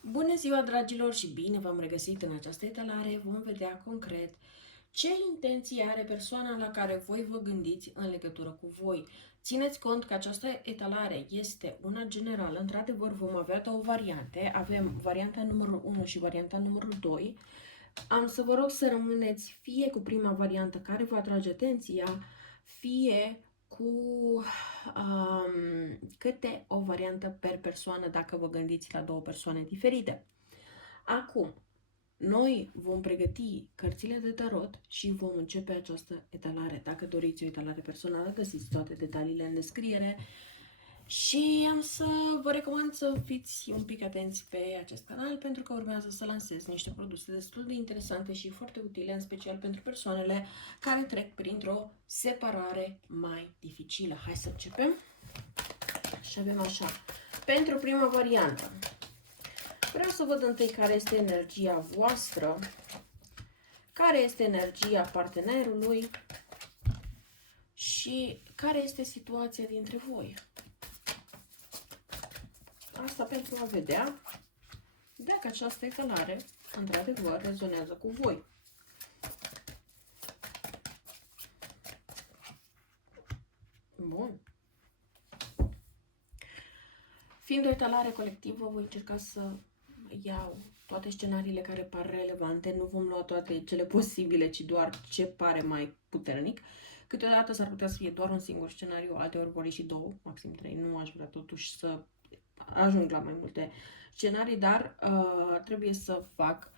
Bună ziua, dragilor, și bine v-am regăsit în această etalare. Vom vedea concret ce intenție are persoana la care voi vă gândiți în legătură cu voi. Țineți cont că această etalare este una generală. Într-adevăr, vom avea două variante. Avem varianta numărul 1 și varianta numărul 2. Am să vă rog să rămâneți fie cu prima variantă care vă atrage atenția, fie cu câte o variantă per persoană dacă vă gândiți la două persoane diferite. Acum, noi vom pregăti cărțile de tarot și vom începe această etalare. Dacă doriți o etalare personală, găsiți toate detaliile în descriere. Și am să vă recomand să fiți un pic atenți pe acest canal pentru că urmează să lansez niște produse destul de interesante și foarte utile, în special pentru persoanele care trec printr-o separare mai dificilă. Hai să începem. Și avem așa. Pentru prima variantă, vreau să văd întâi care este energia voastră, care este energia partenerului și care este situația dintre voi. Asta pentru a vedea dacă această etalare într-adevăr rezonează cu voi. Bun. Fiind o etalare colectivă, voi încerca să iau toate scenariile care par relevante. Nu vom lua toate cele posibile, ci doar ce pare mai puternic. Câteodată s-ar putea să fie doar un singur scenariu, alteori vor ieși două, maxim trei. Nu aș vrea totuși să ajung la mai multe scenarii, dar trebuie să fac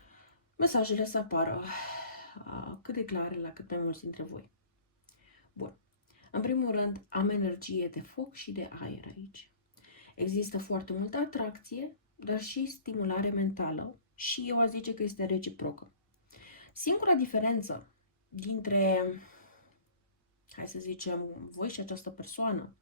mesajele să apară cât de clare la cât mai mulți dintre voi. Bun. În primul rând, am energie de foc și de aer aici. Există foarte multă atracție, dar și stimulare mentală și eu aș zice că este reciprocă. Singura diferență dintre, hai să zicem, voi și această persoană,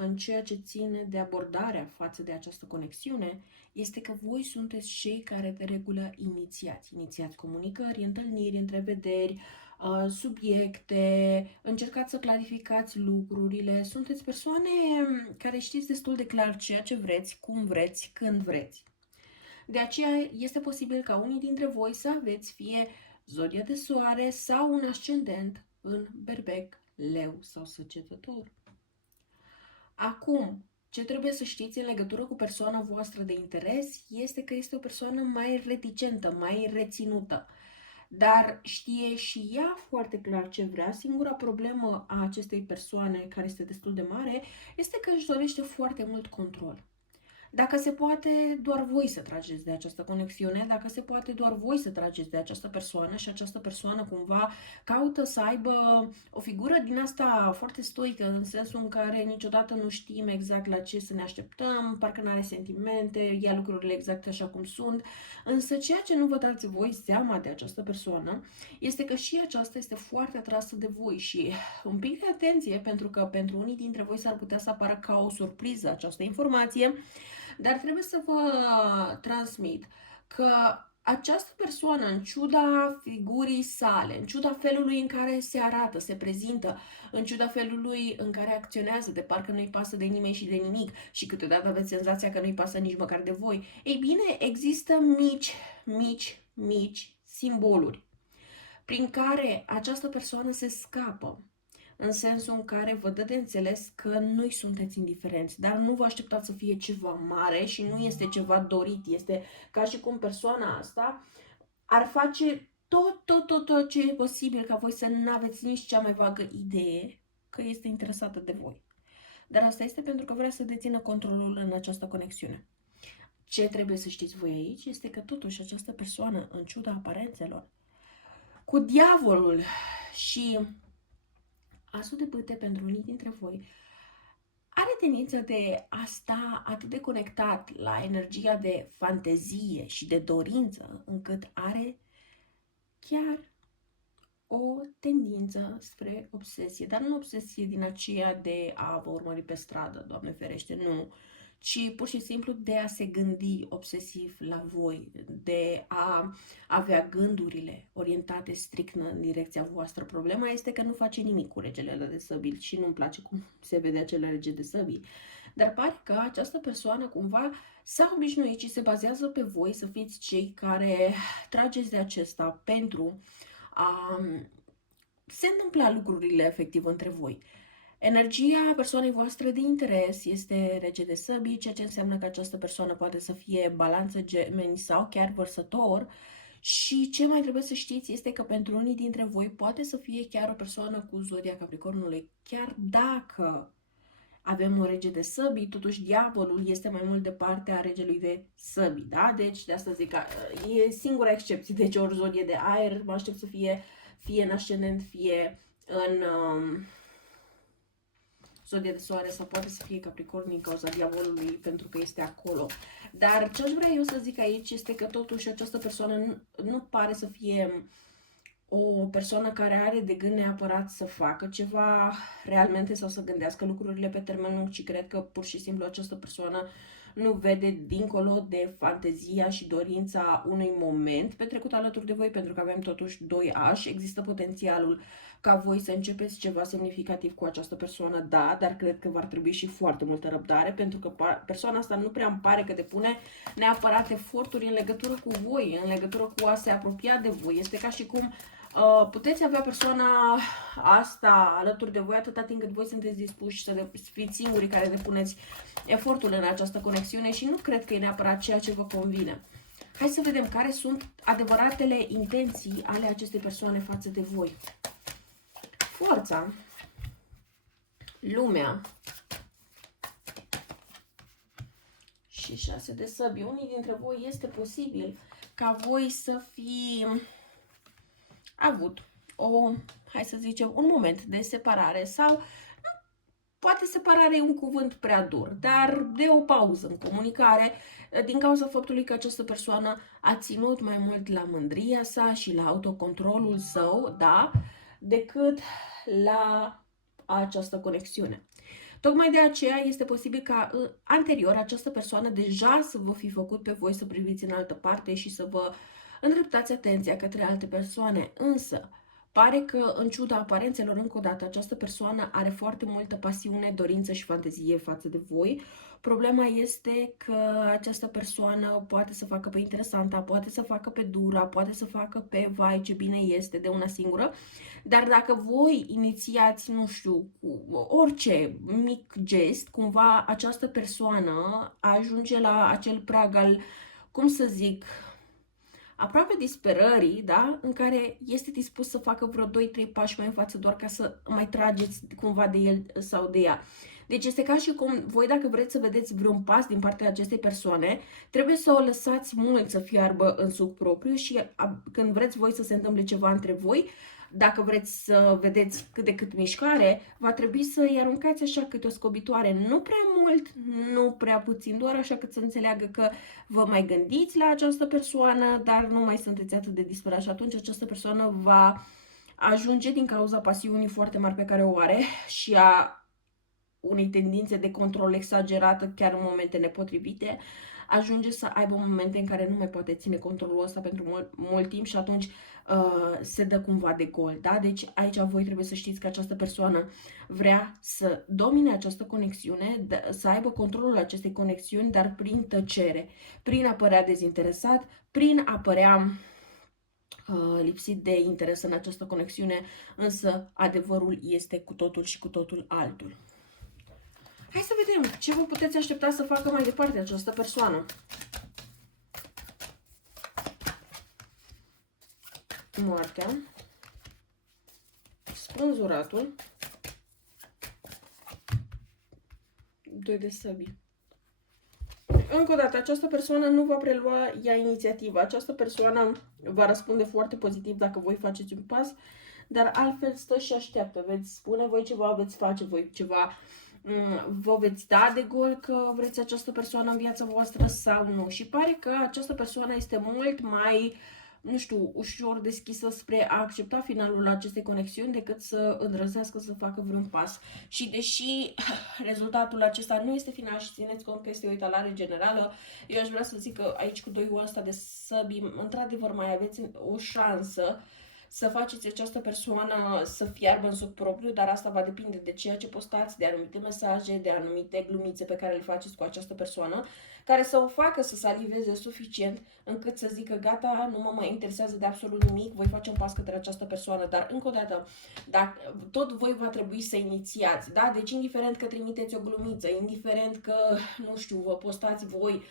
în ceea ce ține de abordarea față de această conexiune, este că voi sunteți cei care de regulă inițiați comunicări, întâlniri, întrevederi, subiecte, încercați să clarificați lucrurile, sunteți persoane care știți destul de clar ceea ce vreți, cum vreți, când vreți. De aceea este posibil ca unii dintre voi să aveți fie zodia de soare sau un ascendent în berbec, leu sau săgetător. Acum, ce trebuie să știți în legătură cu persoana voastră de interes este că este o persoană mai reticentă, mai reținută, dar știe și ea foarte clar ce vrea. Singura problemă a acestei persoane, care este destul de mare, este că își dorește foarte mult control. Dacă se poate, doar voi să trageți de această conexiune, dacă se poate, doar voi să trageți de această persoană și această persoană cumva caută să aibă o figură din asta foarte stoică, în sensul în care niciodată nu știm exact la ce să ne așteptăm, parcă nu are sentimente, ia lucrurile exact așa cum sunt, însă ceea ce nu vă dați voi seama de această persoană este că și aceasta este foarte atrasă de voi și un pic de atenție, pentru că pentru unii dintre voi s-ar putea să apară ca o surpriză această informație, dar trebuie să vă transmit că această persoană, în ciuda figurii sale, în ciuda felului în care se arată, se prezintă, în ciuda felului în care acționează, de parcă nu-i pasă de nimeni și de nimic și câteodată aveți senzația că nu-i pasă nici măcar de voi, ei bine, există mici simboluri prin care această persoană se scapă, în sensul în care vă dă de înțeles că nu-i sunteți indiferenți, dar nu vă așteptați să fie ceva mare și nu este ceva dorit. Este ca și cum persoana asta ar face tot ce e posibil ca voi să nu aveți nici cea mai vagă idee că este interesată de voi. Dar asta este pentru că vrea să dețină controlul în această conexiune. Ce trebuie să știți voi aici este că totuși această persoană, în ciuda aparențelor, cu diavolul și asul de bâte pentru unii dintre voi, are tendința de a sta atât de conectat la energia de fantezie și de dorință, încât are chiar o tendință spre obsesie, dar nu obsesie din aceea de a vă urmări pe stradă, Doamne ferește, nu, ci pur și simplu de a se gândi obsesiv la voi, de a avea gândurile orientate strict în direcția voastră. Problema este că nu face nimic cu regele ăla de săbii și nu-mi place cum se vede acel rege de săbii, dar pare că această persoană cumva s-a obișnuit și se bazează pe voi să fiți cei care trageți de acesta pentru a se întâmpla lucrurile efectiv între voi. Energia persoanei voastre de interes este rege de săbii, ceea ce înseamnă că această persoană poate să fie balanță, gemeni sau chiar vărsător. Și ce mai trebuie să știți este că pentru unii dintre voi poate să fie chiar o persoană cu zodia Capricornului. Chiar dacă avem un rege de săbii, totuși diavolul este mai mult de partea regelui de săbii, da? Deci de asta zic că e singura excepție. Deci ori zodie de aer, mă aștept să fie în ascendent, fie în zodie de soare sau poate să fie Capricorn din cauza diavolului pentru că este acolo. Dar ce aș vrea eu să zic aici este că totuși această persoană nu pare să fie o persoană care are de gând neapărat să facă ceva realmente sau să gândească lucrurile pe termen lung, ci cred că pur și simplu această persoană nu vede dincolo de fantezia și dorința unui moment petrecut alături de voi, pentru că avem totuși doi ași, există potențialul ca voi să începeți ceva semnificativ cu această persoană, da, dar cred că va trebui și foarte multă răbdare, pentru că persoana asta nu prea îmi pare că depune neapărat eforturi în legătură cu voi, în legătură cu a se apropia de voi. Este ca și cum puteți avea persoana asta alături de voi atâta timp cât voi sunteți dispuși să fiți singurii care depuneți efortul în această conexiune și nu cred că e neapărat ceea ce vă convine. Hai să vedem care sunt adevăratele intenții ale acestei persoane față de voi. Forța, lumea și 6 de săbi. Unii dintre voi este posibil ca voi să fi avut hai să zicem, un moment de separare sau poate separare e un cuvânt prea dur, dar de o pauză în comunicare din cauza faptului că această persoană a ținut mai mult la mândria sa și la autocontrolul său, da, decât la această conexiune. Tocmai de aceea este posibil ca anterior această persoană deja să vă fi făcut pe voi să priviți în altă parte și să vă îndreptați atenția către alte persoane, însă pare că, în ciuda aparențelor, încă o dată, această persoană are foarte multă pasiune, dorință și fantezie față de voi. Problema este că această persoană poate să facă pe interesanta, poate să facă pe dura, poate să facă pe vai ce bine este de una singură, dar dacă voi inițiați, nu știu, cu orice mic gest, cumva această persoană ajunge la acel prag al, cum să zic, aproape disperării, da? În care este dispus să facă vreo 2-3 pași mai în față doar ca să mai trageți cumva de el sau de ea. Deci este ca și cum voi, dacă vreți să vedeți vreun pas din partea acestei persoane, trebuie să o lăsați mult să fiarbă în suc propriu și când vreți voi să se întâmple ceva între voi, dacă vreți să vedeți cât de cât mișcare, va trebui să-i aruncați așa câte o scobitoare, nu prea mult, nu prea puțin, doar așa cât să înțeleagă că vă mai gândiți la această persoană, dar nu mai sunteți atât de disperați și atunci această persoană va ajunge din cauza pasiunii foarte mari pe care o are și a unei tendințe de control exagerată chiar în momente nepotrivite, ajunge să aibă momente în care nu mai poate ține controlul ăsta pentru mult timp și atunci se dă cumva de gol, da? Deci aici voi trebuie să știți că această persoană vrea să domine această conexiune, să aibă controlul acestei conexiuni, dar prin tăcere, prin a părea dezinteresat, prin a părea lipsit de interes în această conexiune, însă adevărul este cu totul și cu totul altul. Hai să vedem ce vă puteți aștepta să facă mai departe această persoană. Moartea, spânzuratul, 2 de săbii. Încă o dată, această persoană nu va prelua ea inițiativa. Această persoană va răspunde foarte pozitiv dacă voi faceți un pas, dar altfel stă și așteaptă. Veți spune voi ceva, veți face voi ceva, vă veți da de gol că vreți această persoană în viața voastră sau nu. Și pare că această persoană este mult mai, nu știu, ușor deschisă spre a accepta finalul acestei conexiuni decât să îndrăznească să facă vreun pas. Și deși rezultatul acesta nu este final și țineți cont că este o etalare generală, eu aș vrea să zic că aici cu 2 ăsta de săbii, într-adevăr mai aveți o șansă să faceți această persoană să fiarbă în sub propriu, dar asta va depinde de ceea ce postați, de anumite mesaje, de anumite glumițe pe care le faceți cu această persoană, care să o facă să saliveze suficient încât să zică gata, nu mă mai interesează de absolut nimic, voi face un pas către această persoană, dar încă o dată, dacă, tot voi va trebui să inițiați, da? Deci indiferent că trimiteți o glumiță, indiferent că, nu știu, vă postați voi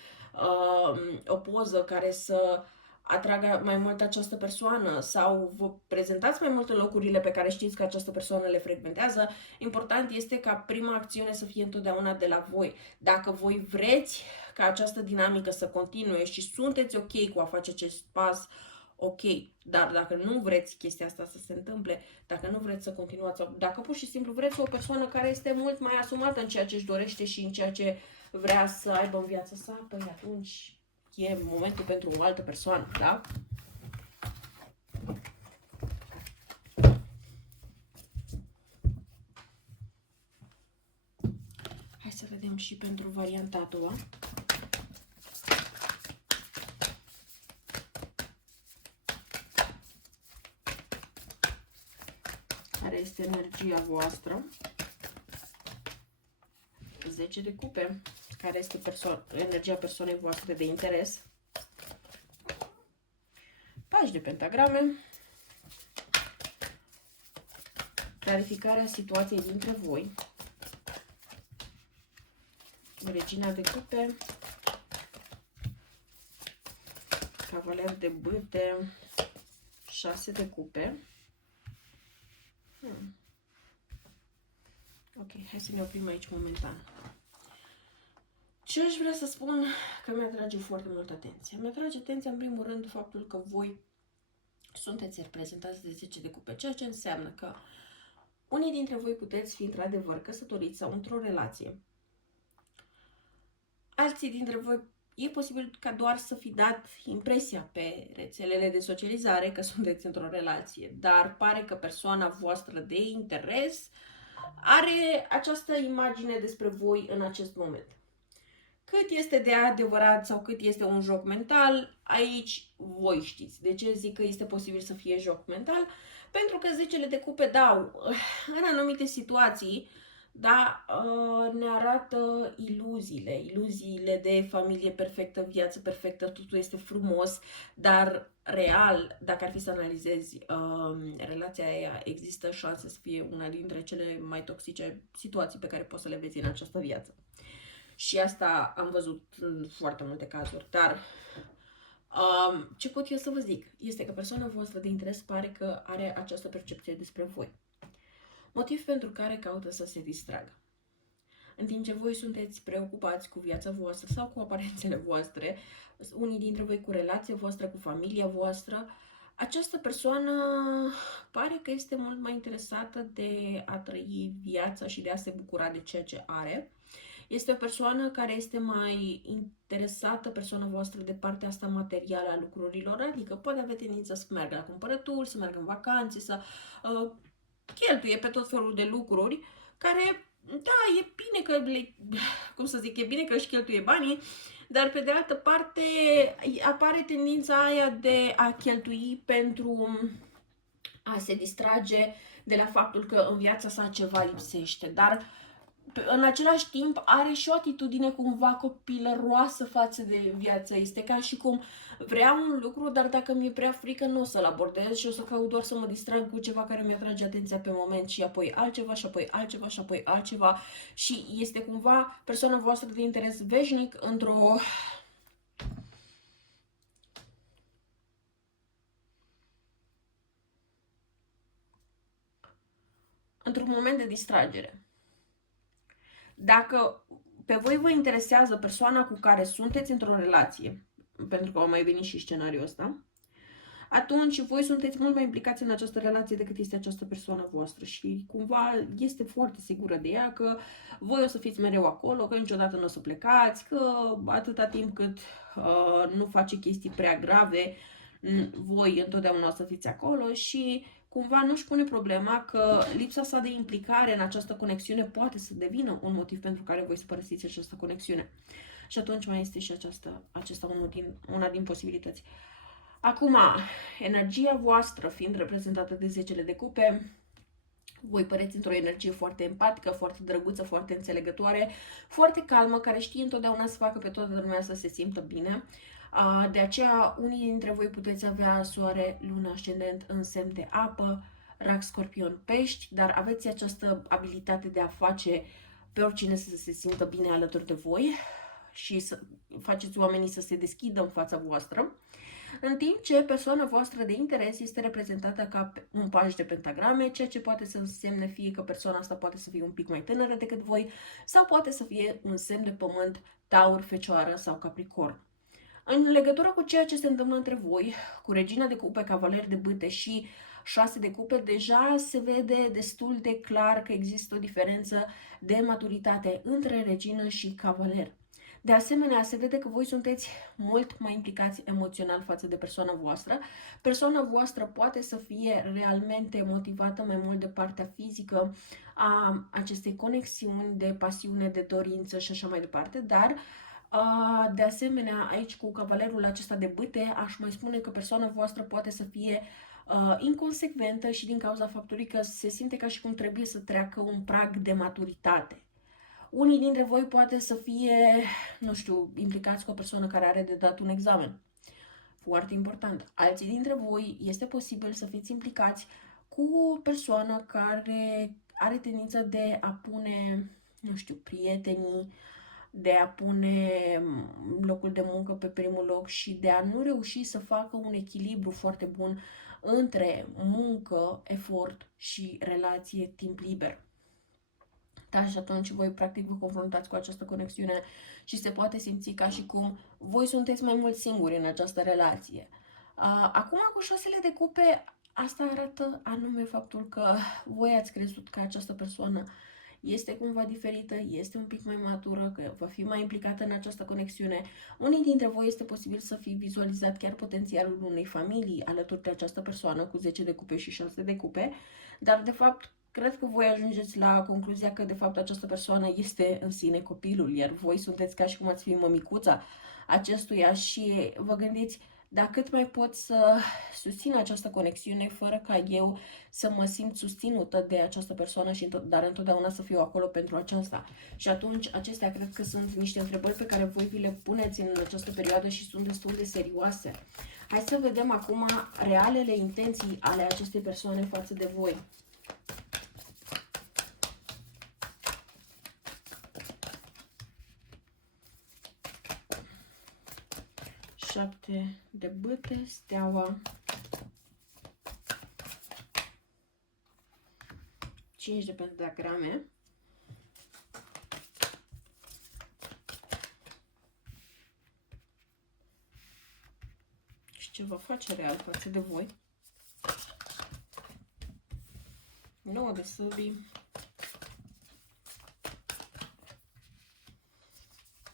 o poză care să atragă mai mult această persoană sau vă prezentați mai mult în locurile pe care știți că această persoană le frecventează, important este ca prima acțiune să fie întotdeauna de la voi. Dacă voi vreți ca această dinamică să continue și sunteți ok cu a face acest pas, ok, dar dacă nu vreți chestia asta să se întâmple, dacă nu vreți să continuați, sau dacă pur și simplu vreți o persoană care este mult mai asumată în ceea ce își dorește și în ceea ce vrea să aibă în viața sa, păi atunci e momentul pentru o altă persoană, da? Hai să vedem și pentru varianta a doua. Care este energia voastră? 10 de cupe. Care este energia persoanei voastre de interes? Pași de pentagrame. Clarificarea situației dintre voi. Regina de cupe. Cavaler de bâte. 6 de cupe. Ok, hai să ne oprim aici momentan. Ce aș vrea să spun că mi-atrage foarte mult atenție? Mi-atrage atenția în primul rând faptul că voi sunteți reprezentați de 10 de cupe, ceea ce înseamnă că unii dintre voi puteți fi într-adevăr căsătoriți sau într-o relație. Alții dintre voi e posibil ca doar să fi dat impresia pe rețelele de socializare că sunteți într-o relație, dar pare că persoana voastră de interes are această imagine despre voi în acest moment. Cât este de adevărat sau cât este un joc mental, aici voi știți. De ce zic că este posibil să fie joc mental? Pentru că 10 de cupe dau în anumite situații, da, ne arată iluziile de familie perfectă, viață perfectă, totul este frumos, dar real, dacă ar fi să analizezi relația aia, există șanse să fie una dintre cele mai toxice situații pe care poți să le vezi în această viață. Și asta am văzut în foarte multe cazuri, dar ce pot eu să vă zic este că persoana voastră de interes pare că are această percepție despre voi. Motiv pentru care caută să se distragă. În timp ce voi sunteți preocupați cu viața voastră sau cu aparențele voastre, unii dintre voi cu relația voastră, cu familia voastră, această persoană pare că este mult mai interesată de a trăi viața și de a se bucura de ceea ce are. Este o persoană care este mai interesată, persoana voastră, de partea asta materială a lucrurilor, adică poate avea tendința să meargă la cumpărături, să meargă în vacanțe, să cheltuie pe tot felul de lucruri, care, da, e bine că e bine că își cheltuie banii, dar pe de altă parte apare tendința aia de a cheltui pentru a se distrage de la faptul că în viața sa ceva lipsește, dar în același timp are și o atitudine cumva copilăroasă față de viață. Este ca și cum vreau un lucru, dar dacă mi-e prea frică nu o să-l abordez și o să caut doar să mă distrag cu ceva care mi-atrage atenția pe moment și apoi altceva și apoi altceva și apoi altceva și este cumva persoana voastră de interes veșnic într-un moment de distragere. Dacă pe voi vă interesează persoana cu care sunteți într-o relație, pentru că au mai venit și scenariul ăsta, atunci voi sunteți mult mai implicați în această relație decât este această persoană voastră și cumva este foarte sigură de ea că voi o să fiți mereu acolo, că niciodată nu o să plecați, că atâta timp cât nu face chestii prea grave, voi întotdeauna o să fiți acolo și cumva nu-și pune problema că lipsa sa de implicare în această conexiune poate să devină un motiv pentru care voi să părăsiți această conexiune. Și atunci mai este și una din posibilități. Acum, energia voastră fiind reprezentată de 10 de cupe, voi păreți într-o energie foarte empatică, foarte drăguță, foarte înțelegătoare, foarte calmă, care știe întotdeauna să facă pe toată lumea să se simtă bine. De aceea, unii dintre voi puteți avea soare, lună, ascendent în semn de apă, rac, scorpion, pești, dar aveți această abilitate de a face pe oricine să se simtă bine alături de voi și să faceți oamenii să se deschidă în fața voastră. În timp ce persoana voastră de interes este reprezentată ca un paj de pentagrame, ceea ce poate să însemne fie că persoana asta poate să fie un pic mai tânără decât voi sau poate să fie un semn de pământ, taur, fecioară sau capricorn. În legătură cu ceea ce se întâmplă între voi, cu regina de cupe, cavaler de bâte și 6 de cupe, deja se vede destul de clar că există o diferență de maturitate între regină și cavaler. De asemenea, se vede că voi sunteți mult mai implicați emoțional față de persoana voastră. Persoana voastră poate să fie realmente motivată mai mult de partea fizică a acestei conexiuni, de pasiune, de dorință și așa mai departe, dar de asemenea, aici cu cavalerul acesta de bâte, aș mai spune că persoana voastră poate să fie inconsecventă și din cauza faptului că se simte ca și cum trebuie să treacă un prag de maturitate. Unii dintre voi poate să fie, nu știu, implicați cu o persoană care are de dat un examen. Foarte important. Alții dintre voi este posibil să fiți implicați cu o persoană care are tendința de a pune, nu știu, prietenii, de a pune locul de muncă pe primul loc și de a nu reuși să facă un echilibru foarte bun între muncă, efort și relație, timp liber. Da, și atunci voi practic vă confruntați cu această conexiune și se poate simți ca și cum voi sunteți mai mult singuri în această relație. Acum cu 6 de cupe, asta arată anume faptul că voi ați crezut că această persoană este cumva diferită, este un pic mai matură, că va fi mai implicată în această conexiune. Unii dintre voi este posibil să fi vizualizat chiar potențialul unei familii alături de această persoană cu 10 de cupe și 6 de cupe, dar de fapt cred că voi ajungeți la concluzia că de fapt această persoană este în sine copilul, iar voi sunteți ca și cum ați fi mămicuța acestuia și vă gândiți, dar cât mai pot să susțin această conexiune fără ca eu să mă simt susținută de această persoană, dar întotdeauna să fiu acolo pentru aceasta. Și atunci acestea cred că sunt niște întrebări pe care voi vi le puneți în această perioadă și sunt destul de serioase. Hai să vedem acum realele intenții ale acestei persoane față de voi. 7 de bâte, steaua, 5 de pentagrame, și ce va face real față de voi, 9 de săbii,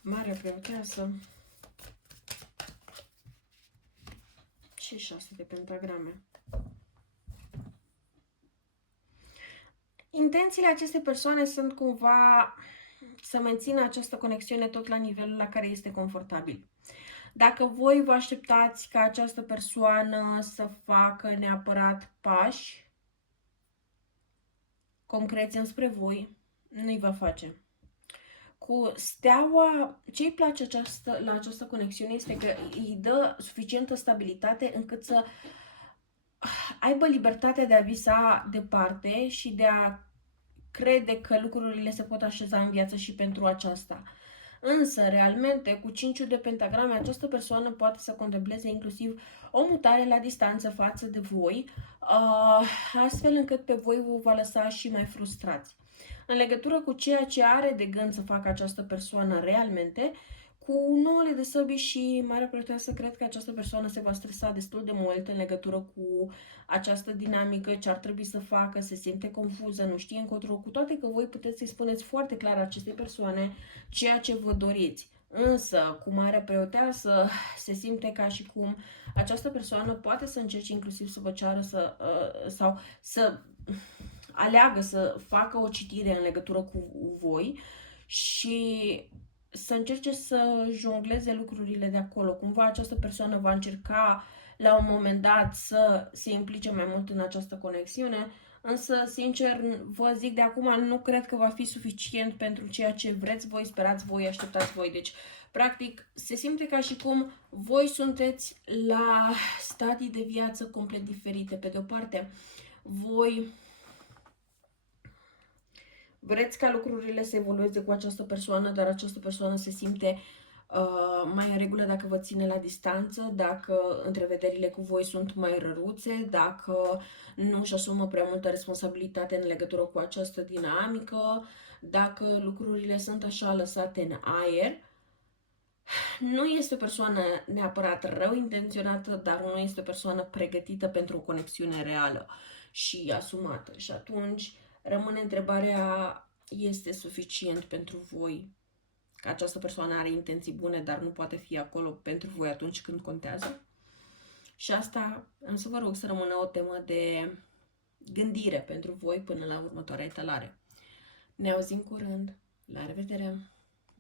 Marea Preoteasă și 6 de pentagrame. Intențiile acestei persoane sunt cumva să mențină această conexiune tot la nivelul la care este confortabil. Dacă voi vă așteptați ca această persoană să facă neapărat pași concreți înspre voi, nu-i va face. Cu steaua, ce îi place la această conexiune este că îi dă suficientă stabilitate încât să aibă libertatea de a visa departe și de a crede că lucrurile se pot așeza în viață și pentru aceasta. Însă, realmente, cu 5 de pentagrame, această persoană poate să contempleze inclusiv o mutare la distanță față de voi, astfel încât pe voi vă va lăsa și mai frustrați. În legătură cu ceea ce are de gând să facă această persoană realmente, cu 9 de săbii și Marea Preoteasă, cred că această persoană se va stresa destul de mult în legătură cu această dinamică, ce ar trebui să facă, se simte confuză, nu știe încotro, cu toate că voi puteți să-i spuneți foarte clar acestei persoane ceea ce vă doriți. Însă, cu Marea Preoteasă, se simte ca și cum această persoană poate să încerce inclusiv să vă ceară sau să aleagă să facă o citire în legătură cu voi și să încerce să jongleze lucrurile de acolo. Cumva această persoană va încerca la un moment dat să se implice mai mult în această conexiune, însă, sincer, vă zic de acum, nu cred că va fi suficient pentru ceea ce vreți voi, sperați voi, așteptați voi. Deci, practic, se simte ca și cum voi sunteți la stadii de viață complet diferite. Pe de o parte, voi vreți ca lucrurile să evolueze cu această persoană, dar această persoană se simte mai în regulă dacă vă ține la distanță, dacă întrevederile cu voi sunt mai răruțe, dacă nu își asumă prea multă responsabilitate în legătură cu această dinamică, dacă lucrurile sunt așa lăsate în aer. Nu este o persoană neapărat rău intenționată, dar nu este o persoană pregătită pentru o conexiune reală și asumată. Și atunci rămâne întrebarea, este suficient pentru voi? Că această persoană are intenții bune, dar nu poate fi acolo pentru voi atunci când contează? Și asta am să vă rog să rămână o temă de gândire pentru voi până la următoarea etalare. Ne auzim curând. La revedere!